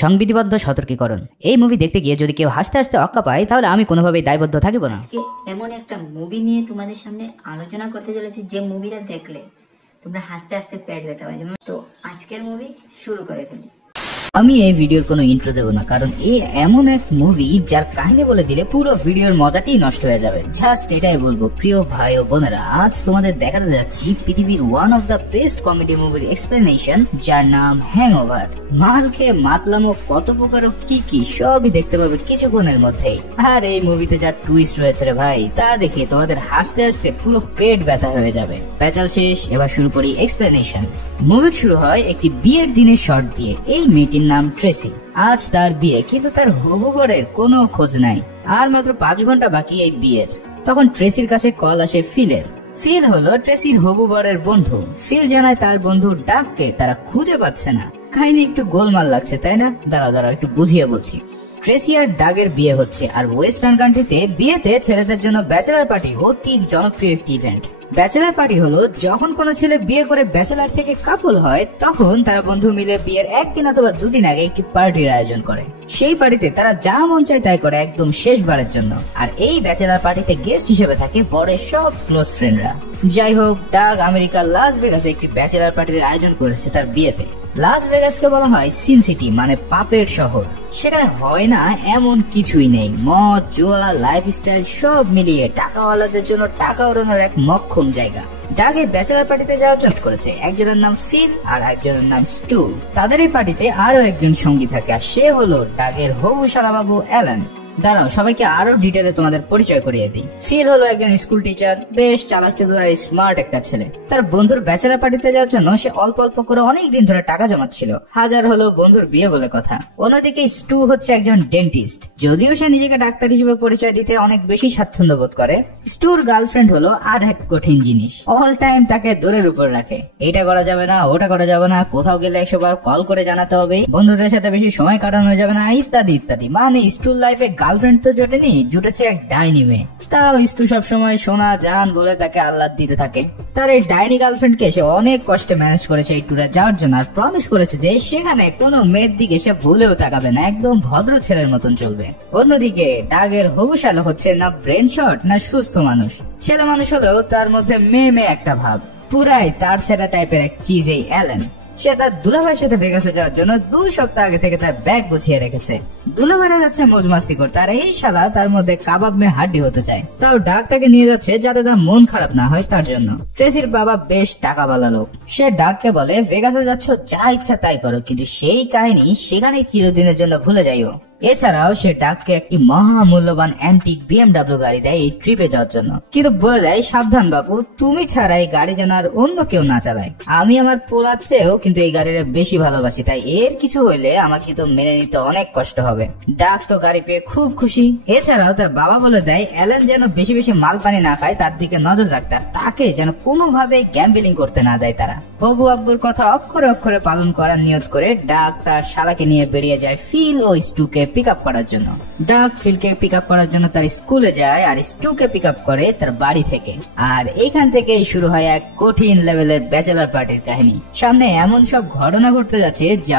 সংবিধিবদ্ধ সতর্কীকরণ। এই মুভি দেখতে গিয়ে যদি কেউ হাসতে হাসতে অক্কা পায় তাহলে আমি কোনোভাবেই দায়বদ্ধ থাকিব না। আজকে এমন একটা মুভি নিয়ে তোমাদের সামনে আলোচনা করতে চলেছি যে মুভিটা দেখলে তোমরা হাসতে হাসতে পেট ব্যথা হয়ে যাবে। তো আজকের মুভি শুরু করে ফেলি। আমি এই ভিডিওর কোনো ইন্ট্রো দেবো না, কারণ এমন এক মুভি যার কাহিনী বলে দিলে পুরো ভিডিওর মজাটাই নষ্ট হয়ে যাবে। জাস্ট এটাই বলবো, প্রিয় ভাই ও বোনেরা, আজ তোমাদের দেখাতে যাচ্ছি পৃথিবীর one of the best comedy মুভির এক্সপ্লেনেশন, যার নাম হ্যাংওভার। মাল খেয়ে মাতলামো কত প্রকার কি সবই দেখতে পাবে কিছুক্ষণের মধ্যেই। আর এই মুভিতে যা টুইস্ট রয়েছে রে ভাই, তা দেখে তোমাদের হাসতে হাসতে পুরো পেট ব্যথা হয়ে যাবে। প্যাচাল শেষ, এবার শুরু করি এক্সপ্লেনেশন। মুভি শুরু হয় একটি বিয়ের দিনের শর্ট দিয়ে। এই মেয়েটির নাম ট্রেসি। আজ তার বিয়ে, কিন্তু তার হবু বরের কোনো খোঁজ নাই। আর মাত্র 5 ঘন্টা বাকি এই বিয়ের। তখন ট্রেসির কাছে কল আসে ফিলের। ফিল হলো ট্রেসির হবু বরের বন্ধু। ফিল জানায় তার বন্ধু ডাককে তারা খুঁজে পাচ্ছে না। কাহিনী একটু গোলমাল লাগছে, তাই না? দাঁড়াও একটু বুঝিয়ে বলছি। ট্রেসি আর ডাগের বিয়ে হচ্ছে, আর ওয়েস্টার্ন কান্ট্রিতে বিয়েতে ছেলেদের জন্য ব্যাচেলার পার্টি অতি জনপ্রিয় একটি ইভেন্ট। ব্যাচেলার পার্টি হলো যখন কোনো ছেলে বিয়ে করে ব্যাচেলার থেকে কাপল হয়, তখন তারা বন্ধু মিলে বিয়ের 1 দিন অথবা 2 দিন আগে একটি পার্টির আয়োজন করে। সেই পার্টিতে তারা যা মন চায় তাই করে, একদম শেষবারের জন্য। আর এই ব্যাচেলার পার্টিতে গেস্ট হিসেবে থাকে বরের সব ক্লোজ ফ্রেন্ডরা। যাই হোক, ডাগ আমেরিকার লাস ভেগাসে একটি ব্যাচেলার পার্টির আয়োজন করেছে তার বিয়েতে। লাস ভেগাসকে বলা হয় সিন সিটি, মানে পাপের শহর। সেখানে হয় না এমন কিছুই নেই। মদ, জুয়া, লাইফস্টাইল সব মিলিয়ে টাকাওয়ালাদের জন্য টাকা ওড়ানোর এক মক্ষম জায়গা। ডাগে ব্যাচেলার পার্টিতে যাওয়ার জন্য করেছে। একজনের নাম ফিল আর একজনের নাম স্টু। তাদের এই পার্টিতে আরো একজন সঙ্গী থাকে, আর সে হলো ডাগের হবু শালাবাবু অ্যালান। দাঁড়াও, সবাইকে আরো ডিটেলে তোমাদের পরিচয় করিয়ে দিই। ফিল হলো একজন স্কুল টিচার, বেশ চালাক চতুর আর স্মার্ট একটা ছেলে। তার বন্ধুর ব্যাচেলার পার্টিতে যাওয়ার জন্য সে অল্প অল্প করে অনেক দিন ধরে টাকা জমাচ্ছিল। হাজার হলো বন্ধুর বিয়ে বলে কথা। অন্যদিকে স্টু হচ্ছে একজন ডেন্টিস্ট। যদিও সে নিজেকে ডাক্তার হিসেবে পরিচয় দিতে অনেক বেশি স্বাচ্ছন্দ্য বোধ করে, স্টুর গার্লফ্রেন্ড হলো আর এক কঠিন জিনিস। অল টাইম তাকে দূরের উপর রাখে। এটা করা যাবে না, ওটা করা যাবে না, কোথাও গেলে 100 বার কল করে জানাতে হবে, বন্ধুদের সাথে বেশি সময় কাটানো যাবে না, ইত্যাদি ইত্যাদি। মানে স্টুর লাইফে গার্লফ্রেন্ড তো জোটেনি, জুটেছে এক ডাইনি মেয়ে। তাও স্টু সবসময় সোনা জান বলে তাকে আহ্লাদ দিতে থাকে। তার এই ডাইনি গার্লফ্রেন্ডকে সে অনেক কষ্টে ম্যানেজ করেছে এই ট্যুরে যাওয়ার জন্য, আর প্রমিস করেছে যে সেখানে কোনো মেয়ের দিকে সে ভুলেও তাকাবে না, একদম ভদ্র ছেলের মতন চলবে। অন্যদিকে ডাগের হবু শালা হচ্ছে না ব্রেন শট না সুস্থ মানুষ। ছেলে মানুষ হলেও তার মধ্যে মেয়ে একটা ভাব। পুরাই তার সেরা টাইপের এক চিজ এই অ্যালেন। সে তার দুলাভাইয়ের সাথে ভেগাসে যাওয়ার জন্য 2 সপ্তাহ আগে থেকে তার ব্যাগ গুছিয়ে রেখেছে। দুলাভাইরা যাচ্ছে মজমাস্তি করতে, আর এই শালা তার মধ্যে কাবাব মে হাড্ডি হতে চায়। তাও ডাক তাকে নিয়ে যাচ্ছে যাতে তার মন খারাপ না হয় তার জন্য। ট্রেসির বাবা বেশ টাকাওয়ালা লোক। সে ডাককে বলে, ভেগাসে যাচ্ছ, যা ইচ্ছা তাই করো, কিন্তু সেই কাহিনী সেখানেই চিরদিনের জন্য ভুলে যাইও। এছাড়াও সে ডাককে একটি মহামূল্যবান অ্যান্টিক BMW গাড়ি দেয় এই ট্রিপে যাওয়ার জন্য, কিন্তু বলে দেয়, সাবধান বাবু, তুমি ছাড়া এই গাড়ি যেন আর অন্য কেউ না চালায়। আমি আমার পোলার চেয়েও কিন্তু এই গাড়িটা বেশি ভালোবাসি, তাই এর কিছু হইলে আমাকে তো মেনে নিতে অনেক কষ্ট হবে। ডাক তো গাড়ি পেয়ে খুব খুশি। এছাড়াও তার বাবা বলে দেয় অ্যালেন যেন বেশি বেশি মাল পানি না খায়, তার দিকে নজর রাখতে, আর তাকে যেন কোনোভাবেই গ্যাম্বলিং করতে না দেয় তারা। হবু আব্বুর কথা অক্ষরে অক্ষরে পালন করার নিয়ত করে ডাক তার শালাকে নিয়ে বেরিয়ে যায় ফিল ও স্টুকে পিক আপ করার জন্য। ডাক ফিলকে পিক আপ করার জন্য তার স্কুলে যায়, আর স্টুকে পিক আপ করে তার বাড়ি থেকে। আর এখান থেকেই শুরু হয় এক কঠিন লেভেলের ব্যাচেলার পার্টির কাহিনী। সামনে এমন সব ঘটনা ঘটতে যাচ্ছে যা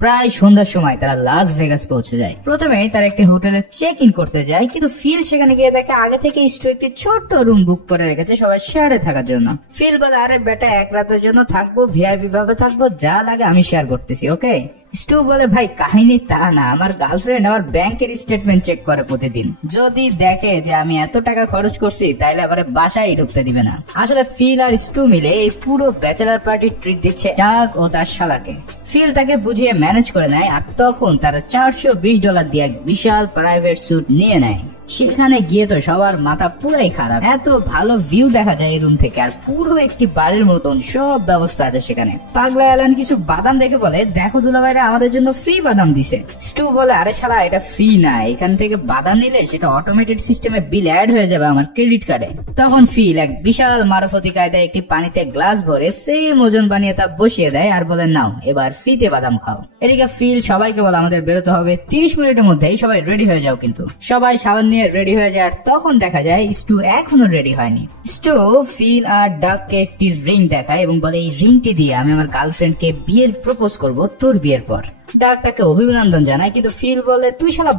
প্রায় সন্ধ্যার সময় তারা লাস ভেগাস পৌঁছে যায়। প্রথমেই তারা একটি হোটেলে চেক ইন করতে যায়, কিন্তু ফিল সেখানে গিয়ে দেখে আগে থেকে স্টু একটি ছোট্ট রুম বুক করে রেখেছে সবাই শেয়ারে থাকার জন্য। ফিল বলে, আরে বেটা, 1 রাতের জন্য থাকবো, ভিআইপি ভাবে থাকবো, যা লাগে আমি শেয়ার করতেছি, ওকে? স্টু বলে, ভাই কাহিনী তা না, আমার গার্লফ্রেন্ড আমার ব্যাংকের স্টেটমেন্ট চেক করে প্রতিদিন। যদি দেখে যে আমি এত টাকা খরচ করছি, তাইলে আবার বাসায় ঢুকতে দিবে না। আসলে ফিল আর স্টু মিলে এই পুরো ব্যাচেলার পার্টি ট্রিট দিচ্ছে ডাক ও তার শালাকে। ফিল তাকে বুঝিয়ে ম্যানেজ করে নেয়, আর তখন তারা $420 দিয়ে এক বিশাল প্রাইভেট স্যুট নিয়ে নেয়। সেখানে গিয়ে তো সবার মাথা পুরাই খারাপ। এত ভালো ভিউ দেখা যায় এই রুম থেকে, আর পুরো একটি বাড়ির মতন সব ব্যবস্থা আছে সেখানে। পাগলা অ্যালান কিছু বাদাম দেখে বলে, দেখো দুলাভাইরা আমাদের জন্য ফ্রি বাদাম দিছে। স্টু বলে, আরে শালা, এটা ফ্রি না, এখান থেকে বাদাম নিলে সেটা অটোমেটেড সিস্টেমে বিল অ্যাড হয়ে যাবে আমার ক্রেডিট কার্ডে। তখন ফিল এক বিশাল মারফতি কায়দায় একটি পানিতে গ্লাস ভরে সেম ওজন বানিয়ে তা বসিয়ে দেয়, আর বলে, নাও এবার ফ্রিতে বাদাম খাও। এদিকে ফিল সবাইকে বলে, আমাদের বেরোতে হবে, 30 মিনিটের মধ্যেই সবাই রেডি হয়ে যাও। কিন্তু সবাই সাবান নিয়ে রেডি হয়ে যায়, আর তখন দেখা যায় স্টু এখনো রেডি হয়নি। স্টু ফিল আর ডাককে একটি রিং দেখায় এবং বলে, এই রিংটি দিয়ে আমি আমার গার্লফ্রেন্ডকে বিয়ের প্রপোজ করব তোর বিয়ের পর। ডাক তাকে অভিনন্দন জানায়, কিন্তু ফিল বলে তুই শালা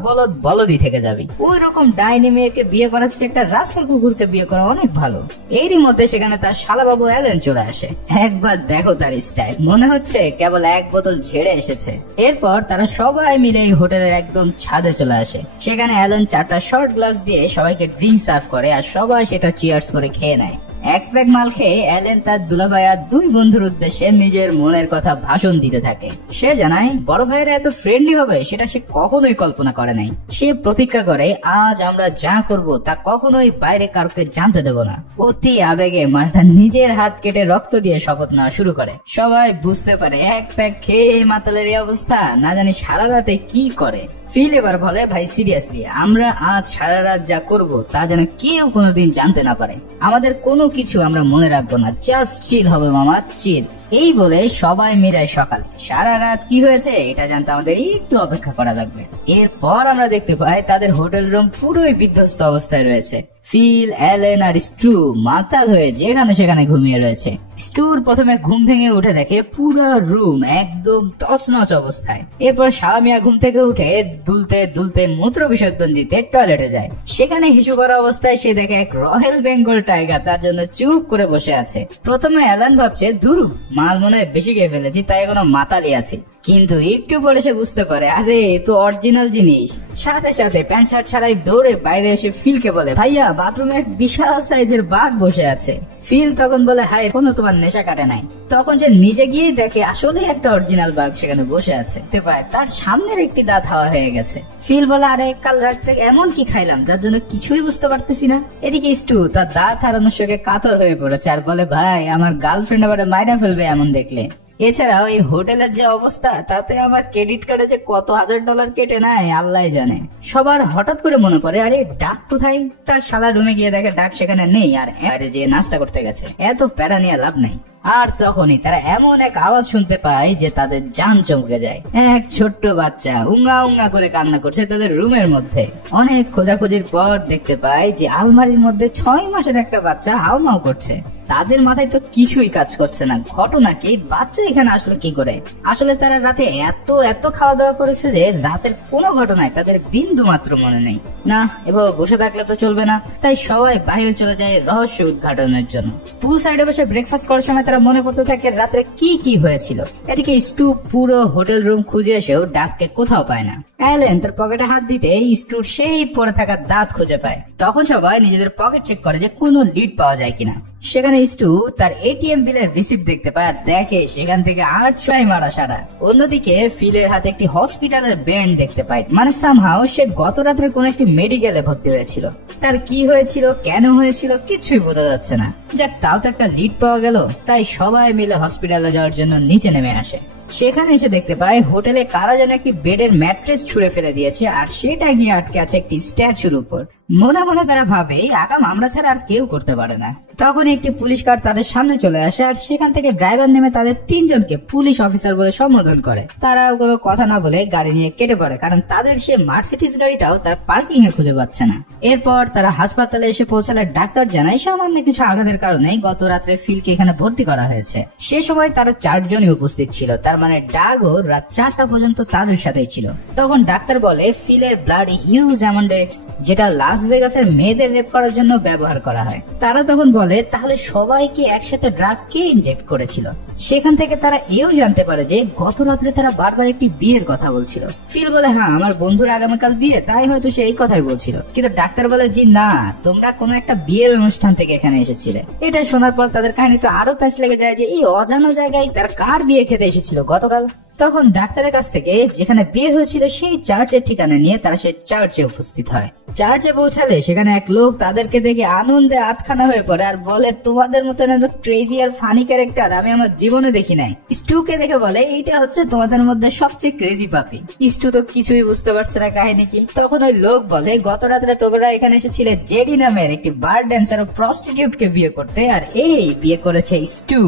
বলদই থেকে যাবি। ওই রকম ডাইনি মেয়েকে বিয়ে করাচ্ছে একটা রাস্তার কুকুরকে বিয়ে করা অনেক ভালো। এরই মধ্যে সেখানে তার শালা বাবু অ্যালেন চলে আসে। একবার দেখো তার স্টাইল, মনে হচ্ছে কেবল এক বোতল ঝেড়ে এসেছে। এরপর তারা সবাই মিলে এই হোটেলের একদম ছাদে চলে আসে। সেখানে অ্যালেন 4টা শর্ট গ্লাস দিয়ে সবাইকে ড্রিঙ্ক সার্ভ করে আর সবাই সেটা চিয়ার্স করে খেয়ে নেয়। এক প্যাক মাল খেয়ে অ্যালেন তার দুলাভাই আর 2 বন্ধুর উদ্দেশ্যে নিজের মনের কথা ভাষণ দিতে থাকে। সে জানায় বড় ভাইয়েরা এত ফ্রেন্ডলি হবে সেটা সে কখনোই কল্পনা করে নাই। সে প্রতিজ্ঞা করে আজ আমরা যা করব তা কখনোই বাইরে কাউকে জানতে দেব না। অতি আবেগে মালটা নিজের হাত কেটে রক্ত দিয়ে শপথ নেওয়া শুরু করে। সবাই বুঝতে পারে এক প্যাক খেয়ে মাতালের এই অবস্থা, না জানি সারা রাতে কি করে। ফিল এবার বলে ভাই সিরিয়াসলি আমরা আজ সারা রাত যা করব তা যেন কেউ কোনোদিন জানতে না পারে। আমাদের কোনো কিছু আমরা মনে রাখবো না, জাস্ট চিল হবে মামা, চিল। এই বলে সবাই মিরায় সকালে। সারা রাত কি হয়েছে এটা জানতে আমাদের একটু অপেক্ষা করা লাগবে। এরপর আমরা দেখতে পাই তাদের হোটেল রুম পুরোই বিধ্বস্ত অবস্থায় রয়েছে। ফিল, অ্যালেন আর স্টু মাতাল হয়ে যেখানে সেখানে ঘুমিয়ে রয়েছে। স্টুর প্রথমে ঘুম ভেঙে উঠে দেখে পুরো রুম একদম তছনছ অবস্থায়। এরপর সালামিয়া ঘুম থেকে উঠে দুলতে দুলতে মূত্র বিসর্জন দিতে টয়লেটে যায়। সেখানে হিসু করা অবস্থায় সে দেখে এক রয়্যাল বেঙ্গল টাইগার তার জন্য চুপ করে বসে আছে। প্রথমে অ্যালেন ভাবছে ধুর মাল মনে হয় বেশি খেয়ে ফেলেছি, তাই এখনো মাতালি আছি। কিন্তু একটু পরে সে বুঝতে পারে আরে তো অরিজিনাল জিনিস। সাথে সাথে প্যান্ট শার্ট ছাড়াই দৌড়ে বাইরে এসে ফিলকে বলে ভাইয়া বাথরুমে এক বিশাল সাইজের বাঘ বসে আছে। ফিল তখন বলে হাই কোনো তোমার নেশা কাটে নাই। তখন সে নিজে গিয়ে দেখে আসলে একটা অরিজিনাল বাঘ সেখানে বসে আছে। তার সামনের একটি দাঁত হাওয়া হয়ে গেছে। ফিল বলে আরে কাল রাত্রে এমন কি খাইলাম যার জন্য কিছুই বুঝতে পারতেছি না। এদিকে স্টু তার দাঁত হারানোর শোকে কাতর হয়ে পড়েছে আর বলে ভাই আমার গার্লফ্রেন্ড আবার মাইরা ফেলবে এমন দেখলে। এছাড়াও এই হোটেলের যে অবস্থা তাতে আমার ক্রেডিট কার্ডে যে কত $1000 কেটে নেয় আল্লাহ জানে। সবার হঠাৎ করে মনে পড়ে আরে ডাক কোথায়। তার শালা রুমে গিয়ে দেখে ডাক সেখানে নেই আর আরে যে নাস্তা করতে গেছে। এত প্যারা নিয়ে লাভ নেই। আর তখনই তারা এমন এক আওয়াজ শুনতে পায় যে তাদের জান চমকে যায়। এক ছোট্ট বাচ্চা উঙ্গা উঙ্গা করে কান্না করছে তাদের রুমের মধ্যে। অনেক খোঁজাখুঁজির পর দেখতে পায় যে আলমারির মধ্যে 6 মাসের একটা বাচ্চা হাউমাউ করছে। তাদের মাথায় তো কিছুই কাজ করছে না। ঘটনা কি, বাচ্চা এখানে আসলে কি করে? আসলে তারা রাতে এত খাওয়া দাওয়া করেছে যে রাতের কোনো ঘটনায় তাদের বিন্দু মাত্র মনে নেই। না এভাবে বসে থাকলে তো চলবে না, তাই সবাই বাইরে চলে যায় রহস্য উদ্ঘাটনের জন্য। পুল সাইডে বসে ব্রেকফাস্ট করার সময় তারা মনে করতে থাকে রাত্রে কি হয়েছিল। এদিকে স্টু পুরো হোটেল রুম খুঁজে এসেও ডাককে কোথাও পায় না। অ্যালেন তার পকেটে হাত দিতে স্টুর সেই পড়ে থাকা দাঁত খুঁজে পায়। তখন সবাই নিজেদের পকেট চেক করে যে কোনো লিড পাওয়া যায় কিনা। সেখানে স্টু তার এটিএম বিলের রিসিপ্ট দেখতে পায় আর দেখে সেখান থেকে 800 মারা সারা। অন্যদিকে ফিলের হাতে একটি হসপিটালের ব্যান্ড দেখতে পায়, মানে সামহাও সে গত রাত্রে কোন একটি মেডিকেলে ভর্তি হয়েছিল। তার কি হয়েছিল কেন হয়েছিল কিছুই বোঝা যাচ্ছে না। যাক তাও তো একটা লিড পাওয়া গেল। তাই সবাই মিলে হসপিটালে যাওয়ার জন্য নিচে নেমে আসে। সেখানে এসে দেখতে পায় হোটেলে কারা যেন একটি বেডের ম্যাট্রেস ছুঁড়ে ফেলে দিয়েছে আর সেটা গিয়ে আটকে আছে একটি স্ট্যাচুর উপর। মনে মনে তারা ভাবে আগাম আমরা ছাড়া আর কেউ করতে পারে না। তখন একটি পুলিশ কার তাদের সামনে চলে আসে আর সেখান থেকে ড্রাইভার নেমে তাদের 3 জনকে পুলিশ অফিসার বলে সম্বোধন করে। তারাও কোনো কথা না বলে গাড়ি নিয়ে কেটে পড়ে, কারণ তাদের সে মার্সিডিজ গাড়িটাও তার পার্কিং এ খুঁজে পাচ্ছে না। এরপর তারা হাসপাতালে এসে পৌঁছালে ডাক্তার জানায় সামান্য কিছু আঘাতের কারণে গত রাত্রে ফিলকে এখানে ভর্তি করা হয়েছে। সে সময় তারা 4 জনই উপস্থিত ছিল, তার মানে ডাগও রাত 4টা পর্যন্ত তাদের সাথেই ছিল। তখন ডাক্তার বলে ফিলের ব্লাড হিউজ অ্যামাউন্টের, যেটা লাস ভেগাসের মেয়েদের রেপ করার জন্য ব্যবহার করা হয়। তারা তখন বলে তাহলে সবাইকে একসাথে ড্রাগ কে ইনজেক্ট করেছিল। সেখান থেকে তারা এও জানতে পারে যে গত রাত্রে তারা বারবার একটি বিয়ের কথা বলছিল। ফিল বলে হ্যাঁ আমার বন্ধুর আগামীকাল বিয়ে, তাই হয়তো সে এই কথাই বলছিল। কিন্তু ডাক্তার বলে জি না, তোমরা কোনো একটা বিয়ের অনুষ্ঠান থেকে এখানে এসেছিলে। এটা শোনার পর তাদের কাহিনী তো আরো প্যাচ লেগে যায় যে এই অজানা জায়গায় তারা কার বিয়ে খেতে এসেছিল গতকাল। তখন ডাক্তারের কাছ থেকে যেখানে বিয়ে হয়েছিল সেই চার্চের ঠিকানা নিয়ে তারা সেই চার্চে উপস্থিত হয়। চার্চে পৌঁছালে সেখানে এক লোক তাদেরকে দেখে আনন্দে আতখানা হয়ে পড়ে আর বলে তোমাদের মতন এত ক্রেজি আর ফানি ক্যারেক্টার আমি আমার জীবনে দেখি নাই। স্টুকে দেখে বলে এইটা হচ্ছে তোমাদের মধ্যে সবচেয়ে ক্রেজি পাপি। স্টু তো কিছুই বুঝতে পারছে না কাহিনী কি। তখন ওই লোক বলে গত রাত্রে তোমরা এখানে এসেছিলে জেডি নামের একটি বার ড্যান্সার ও প্রস্টিটিউট কে বিয়ে করতে, আর এই বিয়ে করেছে স্টু।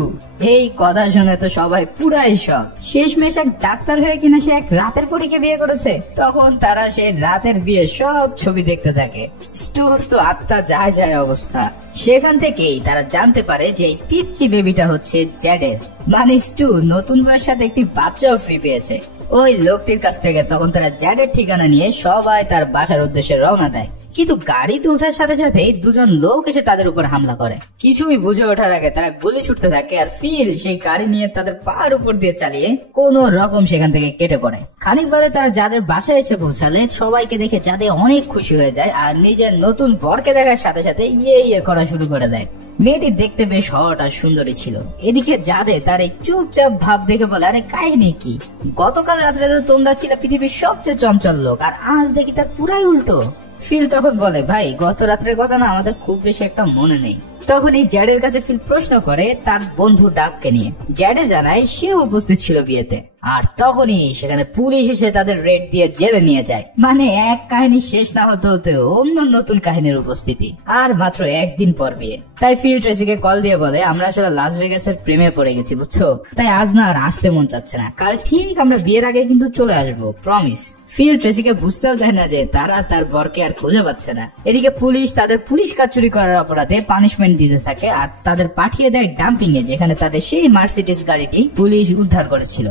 এই কথা শুনে তো সবাই পুরাই শক। শেষমেশ এক ডাক্তার হয়ে কিনা সে এক রাতের পরীকে বিয়ে করেছে। তখন তারা সেই রাতের বিয়ে সব ছবি দেখতে থাকে। স্টুর তো আত্মা যায় অবস্থা। সেখান থেকেই তারা জানতে পারে যে এই পিচ্চি বেবিটা হচ্ছে জ্যাডের, মানে স্টু নতুন বউয়ের সাথে একটি বাচ্চাও ফ্রি পেয়েছে। ওই লোকটির কাছ থেকে তখন তারা জ্যাডের ঠিকানা নিয়ে সবাই তার বাসার উদ্দেশ্যে রওনা দেয়। কিন্তু গাড়িতে ওঠার সাথে সাথে দুজন লোক এসে তাদের উপর হামলা করে। কিছুই বুঝে ওঠার আগে তারা গুলি ছুটতে থাকে আর ফিল সেই গাড়ি নিয়ে তাদের পার উপর দিয়ে চালিয়ে কোন রকম সেখান থেকে কেটে পড়ে। খানিক বাদে তারা যাদের বাসায় এসে পৌঁছালে সবাইকে দেখে যাদের অনেক খুশি হয়ে যায় আর নিজের নতুন বরকে দেখার সাথে সাথে ইয়ে করা শুরু করে দেয়। মেয়েটি দেখতে বেশ হট আর সুন্দরী ছিল। এদিকে যাদে তার এই চুপচাপ ভাব দেখে বলে, আরে কাহিনী কি? গতকাল রাত্রে তো তোমরা ছিল পৃথিবীর সবচেয়ে চঞ্চল লোক, আর আজ দেখি তার পুরাই উল্টো। ফিল তখন বলে, ভাই গত রাত্রের কথা না আমাদের খুব বেশি একটা মনে নেই। তখন এই জ্যাডের কাছে ফিল প্রশ্ন করে তার বন্ধু ডাককে নিয়ে। জ্যাডে জানায় সে উপস্থিত ছিল বিয়েতে, আর তখনই সেখানে পুলিশ এসে তাদের রেড দিয়ে জেলে নিয়ে যায়। মানে এক কাহিনী শেষ না হতে হতে অন্য নতুন কাহিনীর উপস্থিতি, আর মাত্র একদিন পর বিয়ে। তাই ফিল ট্রেসিকে কল দিয়ে বলে, আমরা আসলে লাস ভেগাসের প্রেমে পড়ে গেছি বুঝছো, তাই আজ না আর আসতে মন চাচ্ছে না, কাল ঠিক আমরা বিয়ের আগে কিন্তু চলে আসবো, প্রমিস। ফিল ট্রেসিকে বুঝতেও দেয় না যে তারা তার বরকে আর খুঁজে পাচ্ছে না। এদিকে পুলিশ তাদের পুলিশ কাজ চুরি করার অপরাধে পানিশমেন্ট দিতে থাকে আর তাদের পাঠিয়ে দেয় ডাম্পিং এ, যেখানে তাদের সেই মার্সিডিজ গাড়িটি পুলিশ উদ্ধার করেছিল।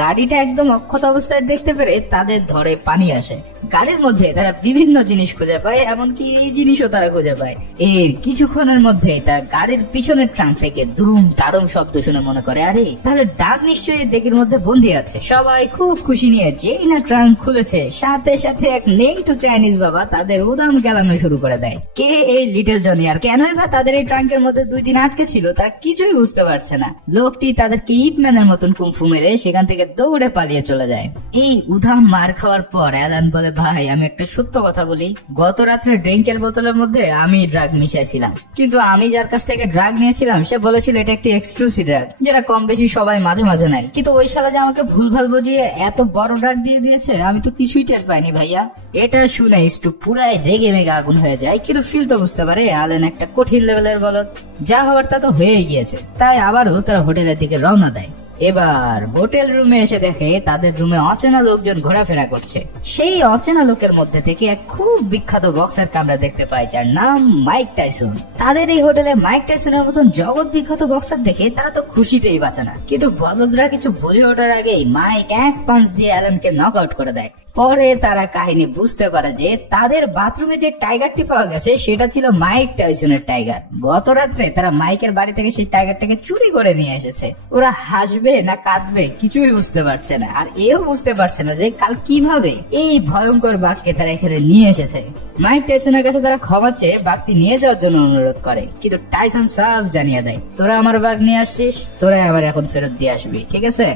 গাড়িটা একদম অক্ষত অবস্থায় দেখতে পেরে তাদের ধরে পানি আসে। গাড়ির মধ্যে তারা বিভিন্ন জিনিস খুঁজে পায়, এমনকি এই জিনিসও তারা খুঁজে পায়। এর কিছুক্ষণের মধ্যে তার গাড়ির পিছনের ট্রাঙ্ক থেকে দুরুম দারুম শব্দ শুনে মনে করে, আরে তাহলে ডাক নিশ্চয়ই ডেকের মধ্যে বন্দী আছে। সবাই খুব খুশি নিয়ে যেই না ট্রাঙ্ক খুলেছে, সাথে সাথে এক নেই টু চাইনিজ বাবা তাদের উদাম গেলানো শুরু করে দেয়। কে এই লিটল জনি, আর কেনই বা তাদের এই ট্রাঙ্কের মধ্যে 2 দিন আটকে ছিল তার কিছুই বুঝতে পারছে না। লোকটি তাদেরকে ইপম্যানের মতন কুমফু মেরে সেখান থেকে দৌড়ে পালিয়ে চলে যায়। এই উদাম মার খাওয়ার পর অ্যালান বলে, ভাই আমি একটা সত্য কথা বলি, গত রাত্রে ড্রিঙ্কের বোতলের মধ্যে আমি ড্রাগ মিশাইছিলাম, কিন্তু আমি যার কাছ থেকে ড্রাগ নিয়েছিলাম সে বলেছিল এটা একটি এক্সক্লুসিভ ড্রাগ, যেটা কম বেশি সবাই মাঝে মাঝে নেয়, কিন্তু ওই শালা যে আমাকে ভুলভাল বুঝিয়ে এত বড় ড্রাগ দিয়ে দিয়েছে আমি তো কিছুই টের পাইনি ভাইয়া। এটা শুনে একটু পুরাই রেগে মেগে আগুন হয়ে যায়, কিন্তু ফিল তো বুঝতে পারে অ্যালেন একটা কঠিন লেভেলের বলদ, যা হওয়ার তা তো হয়ে গিয়েছে। তাই আবারও তারা হোটেলের দিকে রওনা দেয়। এবার হোটেল রুমে এসে দেখে তাদের রুমে অচেনা লোকজন ঘোরাফেরা করছে। সেই অচেনা লোকের মধ্যে থেকে এক খুব বিখ্যাত বক্সার আমরা দেখতে পাই যার নাম মাইক টাইসন। তাদের এই হোটেলে মাইক টাইসনের মতন জগৎ বিখ্যাত বক্সার দেখে তারা তো খুশিতেই বাঁচে না, কিন্তু বলদরা কিছু বুঝে ওঠার আগেই মাইক এক পাঞ্চ দিয়ে অ্যালেনকে নক আউট করে দেয়। পরে তারা কাহিনী বুঝতে পারে যে তাদের বাথরুমে যে টাইগারটি পাওয়া গেছে সেটা ছিল মাইক টাইসনের টাইগার। গত রাত্রে তারা মাইকের বাড়ি থেকে সেই টাইগারটাকে চুরি করে নিয়ে এসেছে। ওরা হাসবে না কাঁদবে কিছুই বুঝতে পারছে না, আর এও বুঝতে পারছে না যে কাল কিভাবে এই ভয়ঙ্কর বাঘকে তারা এখানে নিয়ে এসেছে। মাইক টাইসনের কাছে তারা ক্ষমা চেয়ে বাঘটি নিয়ে যাওয়ার জন্য অনুরোধ করে, কিন্তু টাইসন সব জানিয়ে দেয়, তোরা আমার বাঘ নিয়ে আসছিস, তোরা আমার এখন ফেরত দিয়ে আসবি, ঠিক আছে?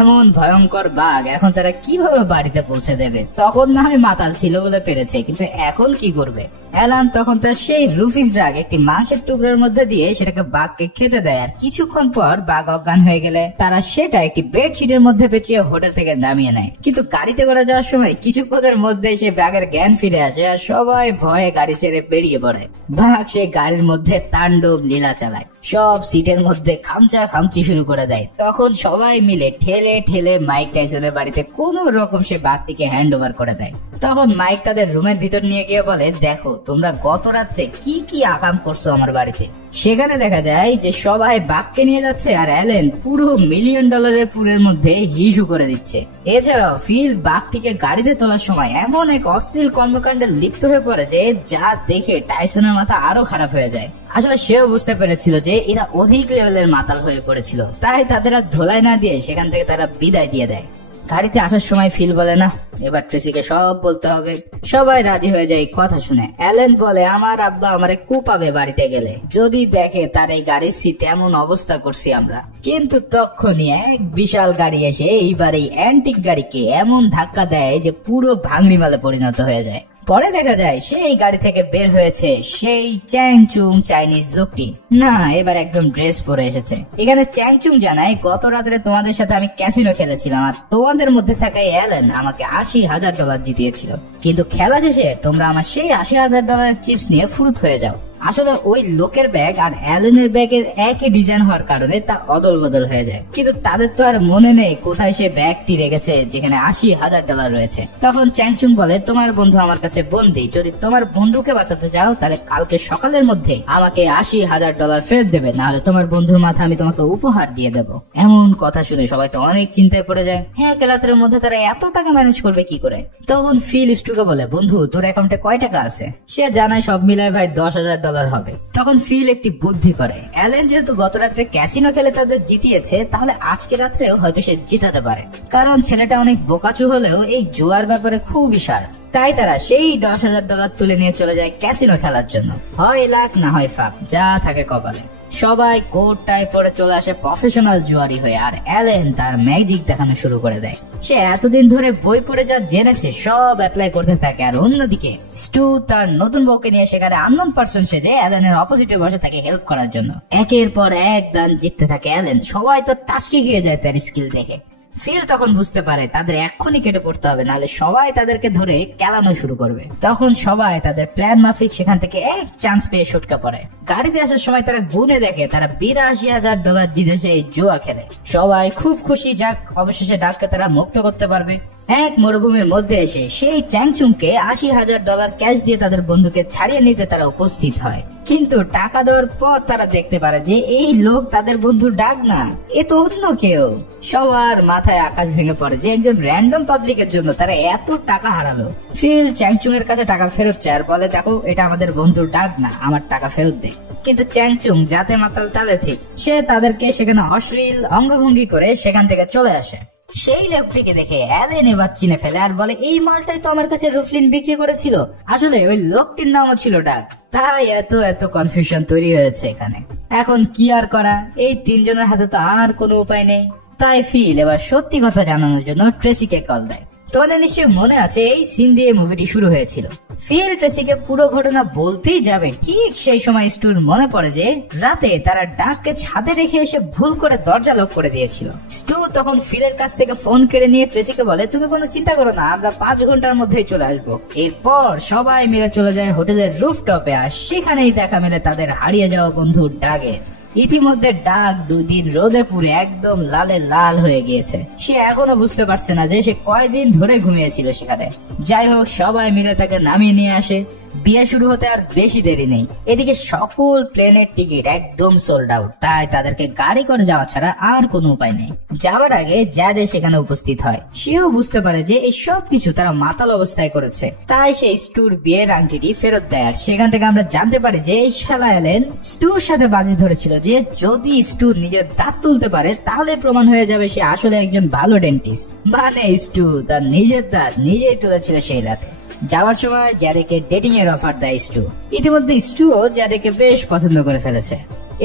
এমন ভয়ঙ্কর বাঘ এখন তারা কিভাবে বাড়িতে পৌঁছে দেবে? তখন না হয় মাতাল ছিল বলে পেরেছে, কিন্তু এখন কি করবে? অ্যালান তখন তার সেই রুফিস ড্রাগ একটি মাংসের টুকরোর মধ্যে দিয়ে সেটাকে বাঘকে খেতে দেয়, আর কিছুক্ষণ পর বাঘ অজ্ঞান হয়ে গেলে তারা সেটা একটি বেডশিটের মধ্যে পেঁচিয়ে হোটেল থেকে নামিয়ে নেয়। কিন্তু গাড়িতে করে যাওয়ার সময় কিছুক্ষণের মধ্যে সে বাঘের জ্ঞান ফিরে আসে আর সবাই ভয়ে গাড়ি ছেড়ে বেরিয়ে পড়ে। বাঘ সে গাড়ির মধ্যে তাণ্ডব লীলা চালায়, সব সিটের মধ্যে খামচা খামচি শুরু করে দেয়। তখন সবাই মিলে ঠেলে ঠেলে মাইক টাইসনের বাড়িতে কোন রকম সে বাঘটিকে হ্যান্ড ওভার করে দেয়। তখন মাইক তাদের রুমের ভিতর নিয়ে গিয়ে বলে, দেখো তোমরা গত রাত্রে কি কি আকাম করছো আমার বাড়িতে। সেখানে দেখা যায় যে সবাই বাঘকে নিয়ে যাচ্ছে আর অ্যালেন পুরো $1 মিলিয়ন পুরের মধ্যে হিসু করে দিচ্ছে। এছাড়াও ফিল বাঘটিকে গাড়িতে তোলার সময় এমন এক অশ্লীল কর্মকাণ্ডে লিপ্ত হয়ে পড়ে যে যা দেখে টাইসনের মাথা আরো খারাপ হয়ে যায়। আসলে সেও বুঝতে পেরেছিল যে এরা অধিক লেভেলের মাতাল হয়ে পড়েছিল, তাই তাদের আর ধোলাই না দিয়ে সেখান থেকে তারা বিদায় দিয়ে দেয়। গাড়িতে আসার সময় ফিল বলে, না এবার ট্রেসিকে সব বলতে হবে। সবাই রাজি হয়ে যায় কথা শুনে। অ্যালেন বলে, আমার আব্বা আমারে কুপাবে বাড়িতে গেলে যদি দেখে তার এই গাড়ির সিট এমন অবস্থা করছি আমরা। কিন্তু তখনই এক বিশাল গাড়ি এসে এইবার এই অ্যান্টিক গাড়িকে এমন ধাক্কা দেয় যে পুরো ভাঙড়ি মালে পরিণত হয়ে যায়। পরে দেখা যায় সেই গাড়ি থেকে বের হয়েছে সেই চ্যাংচুং চাইনিজ লোকটি। না, এবার একদম ড্রেস পরে এসেছে। এখানে চ্যাংচুং জানায়, গত রাত্রে তোমাদের সাথে আমি ক্যাসিনো খেলেছিলাম আর তোমাদের মধ্যে থাকা অ্যালেন আমাকে $80,000 জিতিয়েছিল, কিন্তু খেলা শেষে তোমরা আমার সেই $80,000 চিপস নিয়ে ফুরুত হয়ে যাও। আসলে ওই লোকের ব্যাগ আর অ্যালেনের ব্যাগের একই ডিজাইন হওয়ার কারণে তা অদল বদল হয়ে যায়, কিন্তু তাদের তো আর মনে নেই কোথায় সে ব্যাগটি রেখেছে যেখানে $80,000 রয়েছে। তখন চ্যাংচুং বলে, তোমার বন্ধু আমার কাছে বন্দী, যদি তোমার বন্ধুকে বাঁচাতে চাও তাহলে কালকে সকালের মধ্যে আমাকে $80,000 ফেরত দেবে, নাহলে তোমার বন্ধুর মাথা আমি তোমাকে উপহার দিয়ে দেবো। এমন কথা শুনে সবাই তো অনেক চিন্তায় পড়ে যায়, এক রাতের মধ্যে তারা এত টাকা ম্যানেজ করবে কি করে। তখন ফিল স্টুকে বলে, বন্ধু তোর অ্যাকাউন্টে কয় টাকা আছে? সে জানায় সব মিলায় ভাই $10,000 হবে। তখন ফিল একটি বুদ্ধি করে, অ্যালেন যেহেতু গত রাত্রে ক্যাসিনো খেলে তাদের জিতিয়েছে, তাহলে আজকে রাত্রেও হয়তো সে জিতাতে পারে, কারণ ছেলেটা অনেক বোকাচু হলেও এই জুয়ার ব্যাপারে খুবই সার। তাই তারা সেই $10,000 তুলে নিয়ে চলে যায় ক্যাসিনো খেলার জন্য। হয় লাখ না হয় ফাঁক, যা থাকে কপালে। সবাই কোট টাই পরে চলে আসে প্রফেশনাল জুয়ারি হয়ে, আর অ্যালেন তার ম্যাজিক দেখানো শুরু করে দেয়। সে এতদিন ধরে বই পড়ে যা জেনেছে সব অ্যাপ্লাই করতে থাকে। আর অন্যদিকে স্টু তার নতুন বউকে নিয়ে সেখানে আননোন পারসন সেজে অ্যালেনের অপোজিটে বসে থাকে হেল্প করার জন্য। একের পর এক দান জিততে থাকে অ্যালেন, সবাই তো টাসকি খেয়ে যায় তার স্কিল দেখে। ফিল তখন বুঝতে পারে তাদের এক্ষুনি কেটে পড়তে হবে, নাহলে সবাই তাদেরকে ধরে কেলানো শুরু করবে। তখন সবাই তাদের প্ল্যান মাফিক সেখান থেকে এক চান্স পেয়ে সটকা পড়ে। গাড়িতে আসার সময় তারা গুনে দেখে তারা $82,000 জিতেছে এই জুয়া খেলে। সবাই খুব খুশি, যাক অবশেষে ডাককে তারা মুক্ত করতে পারবে। এক মরুভূমির মধ্যে এসে সেই চ্যাংচুংকে $80,000 ক্যাশ দিয়ে তাদের বন্ধুকে ছাড়িয়ে নিতে তারা উপস্থিত হয়, কিন্তু টাকা দেওয়ার পর তারা দেখতে পারে যে এই লোক তাদের বন্ধু ডাক না, এ তো অন্য কেউ। সবার মাথায় আকাশ ভেঙে পড়ে যে একজন র্যান্ডম পাবলিকের জন্য তারা এত টাকা হারালো। ফিল চ্যাংচুং এর কাছে টাকা ফেরত চায় আর বলে, দেখো এটা আমাদের বন্ধুর ডাক না, আমার টাকা ফেরত দে। কিন্তু চ্যাংচুং যাতে মাতাল তাদের ঠিক, সে তাদেরকে সেখানে অশ্লীল অঙ্গভঙ্গি করে সেখান থেকে চলে আসে। সেই লোকটিকে দেখে অ্যালেন এবার চিনে ফেলে আর বলে, এই মালটাই তো আমার কাছে রুফলিন বিক্রি করেছিল। আসলে ওই লোকটির নামও ছিল ডাক। তাই এত কনফিউশন তৈরি হয়েছে এখানে। এখন কি আর করা, এই তিনজনের হাতে তো আর কোনো উপায় নেই। তাই ফিল এবার সত্যি কথা জানানোর জন্য ট্রেসিকে কল দেয়। তোমাদের নিশ্চয়ই মনে আছে এই সিন দিয়ে মুভিটি শুরু হয়েছিল। ফিল ট্রেসিকে পুরো ঘটনা বলতেই যাবে, ঠিক সেই সময় স্টুর মনে পড়ে যে রাতে তারা ডাককে ছাদে রেখে এসে ভুল করে দরজা লক করে দিয়েছিল। স্টু তখন ফিলের কাছ থেকে ফোন কেড়ে নিয়ে ট্রেসিকে বলে, তুমি কোনো চিন্তা করো না, আমরা 5 ঘন্টার মধ্যেই চলে আসবো। এরপর সবাই মিলে চলে যায় হোটেলের রুফটপে, আর সেখানেই দেখা মেলে তাদের হারিয়ে যাওয়া বন্ধু ডাগের। ইতিমধ্যে ডাক 2 দিন রোদে পুড়ে একদম লালে লাল হয়ে গিয়েছে। সে এখনো বুঝতে পারছে না যে সে কয়দিন ধরে ঘুমিয়েছিল সেখানে। যাই হোক, সবাই মিলে তাকে নামিয়ে নিয়ে আসে। বিয়ে শুরু হতে আর বেশি দেরি নেই। এদিকে সকল প্লেনের টিকিট একদম সোল্ড আউট, তাই তাদেরকে গাড়ি করে যাওয়া ছাড়া আর কোনো উপায় নেই। যাওয়ার আগে জ্যাদে সেখানে উপস্থিত হয়। সেও বুঝতে পারে যে এই সব কিছু তারা মাতাল অবস্থায় করেছে, তাই সে স্টুর বিয়ের আংটিটি ফেরত দেয়। আর সেখান থেকে আমরা জানতে পারি যে এই শালা অ্যালেন স্টুর সাথে বাজি ধরেছিল যে যদি স্টু নিজের দাঁত তুলতে পারে তাহলে প্রমাণ হয়ে যাবে সে আসলে একজন ভালো ডেন্টিস্ট। মানে স্টু তার নিজের দাঁত নিজেই তুলেছিল সেই রাতে। যাওয়ার সময় জ্যাদেকে ডেটিং এর অফার দেয় স্টু। ইতিমধ্যে স্টুও জ্যাদেকে বেশ পছন্দ করে ফেলেছে।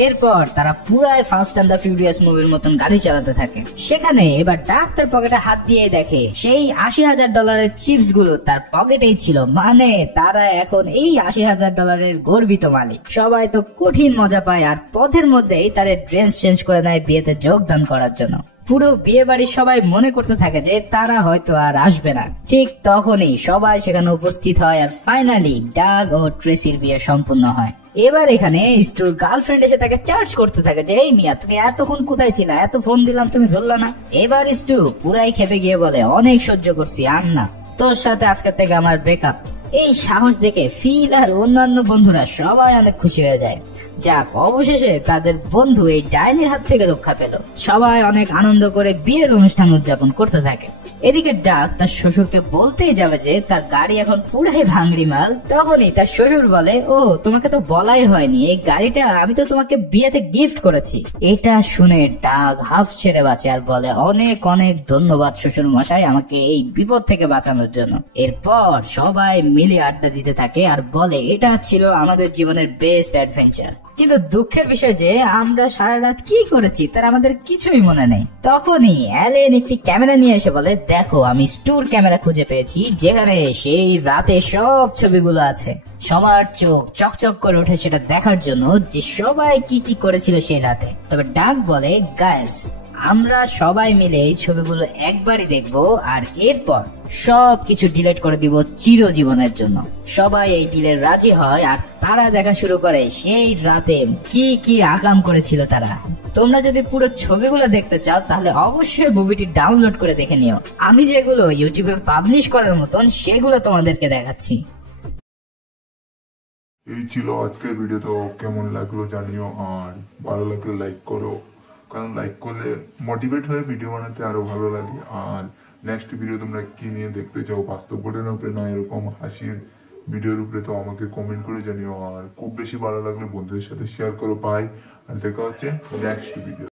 এরপর তারা পুরাই ফাস্ট অ্যান্ড দ্য ফিউরিয়াস মুভির মতন গাড়ি চালাতে থাকে। সেখানে এবার ডাক তার পকেটে হাত দিয়ে দেখে সেই $80,000 চিপস গুলো তার পকেটেই ছিল। মানে তারা এখন এই $80,000 গর্বিত মালিক। সবাই তো কঠিন মজা পায়, আর পথের মধ্যেই তার ড্রেস চেঞ্জ করে নেয় বিয়েতে যোগদান করার জন্য। পুরো বিয়ে বাড়ির সবাই মনে করতে থাকে যে তারা হয়তো আর আসবে না। ঠিক তখনই সবাই সেখানে উপস্থিত হয়, আর ফাইনালি ডাগ ও ট্রেসির বিয়ে সম্পূর্ণ হয়। এবার এখানে স্টুর গার্লফ্রেন্ড এসে তাকে চার্জ করতে থাকে যে এই মিয়া তুমি এতক্ষণ কোথায় ছিলা, এত ফোন দিলাম তুমি ধরলা না। এবার স্টু পুরাই খেপে গিয়ে বলে, অনেক সহ্য করছি, আর না, তোর সাথে আজকের থেকে আমার ব্রেকআপ। এই সাহস দেখে ফিল আর অন্যান্য বন্ধুরা সবাই অনেক খুশি হয়ে যায়। যাক, অবশেষে তাদের বন্ধু এই ডাইনির হাত থেকে রক্ষা পেল। সবাই অনেক আনন্দ করে বিয়ের অনুষ্ঠান উদযাপন করতে থাকে। এদিকে ডাক তার শ্বশুরকে বলতেই যাবে যে তার গাড়ি এখন পুরাই ভাঙড়ি মাল। তখনই তার শ্বশুর বলে, ও তোমাকে তো বলাই হয়নি, এই গাড়িটা আমি তো তোমাকে বিয়েতে গিফট করেছি। এটা শুনে ডাক হাফ ছেড়ে বাঁচে আর বলে, অনেক অনেক ধন্যবাদ শ্বশুর মশাই আমাকে এই বিপদ থেকে বাঁচানোর জন্য। এরপর সবাই মিলে আড্ডা দিতে থাকে আর বলে এটা ছিল আমাদের জীবনের বেস্ট অ্যাডভেঞ্চার। কিন্তু দুঃখের বিষয় যে আমরা সারা রাত কি করেছি তার আমাদের কিছুই মনে নেই। তখনই অ্যালেন একটি ক্যামেরা নিয়ে এসে বলে, দেখো আমি স্টুর ক্যামেরা খুঁজে পেয়েছি যেখানে সেই রাতে সব ছবিগুলো আছে। সবার চোখ চকচক করে ওঠে সেটা দেখার জন্য যে সবাই কি কি করেছিল সেই রাতে। তবে ডাক বলে, গাইস আমরা সবাই মিলে এই ছবিগুলো একবারই দেখবো আর এরপর সবকিছু ডিলিট করে দিব চিরজীবনের জন্য। সবাই এই ডিলে রাজি হয় আর তারা দেখা শুরু করে সেই রাতে কি কি আকাম করেছিল তারা। তোমরা যদি পুরো ছবিগুলো দেখতে চাও তাহলে অবশ্যই মুভিটি ডাউনলোড করে দেখে নিও। আমি যেগুলো ইউটিউবে পাবলিশ করার মতন সেগুলো তোমাদেরকে দেখাচ্ছি। এই ছিল আজকের ভিডিও। তো কেমন লাগলো জানিও, আর ভালো লাগলে লাইক করো, কারণ লাইক করলে মোটিভেট হয়ে ভিডিও বানাতে আরো ভালো লাগে। আর নেক্সট ভিডিও তোমরা কি নিয়ে দেখতে চাও, বাস্তব ঘটনার উপরে না এরকম হাসির ভিডিওর উপরে, তো আমাকে কমেন্ট করে জানিও। আর খুব বেশি ভালো লাগলে বন্ধুদের সাথে শেয়ার করো। বাই, আর দেখা হচ্ছে নেক্সট ভিডিও।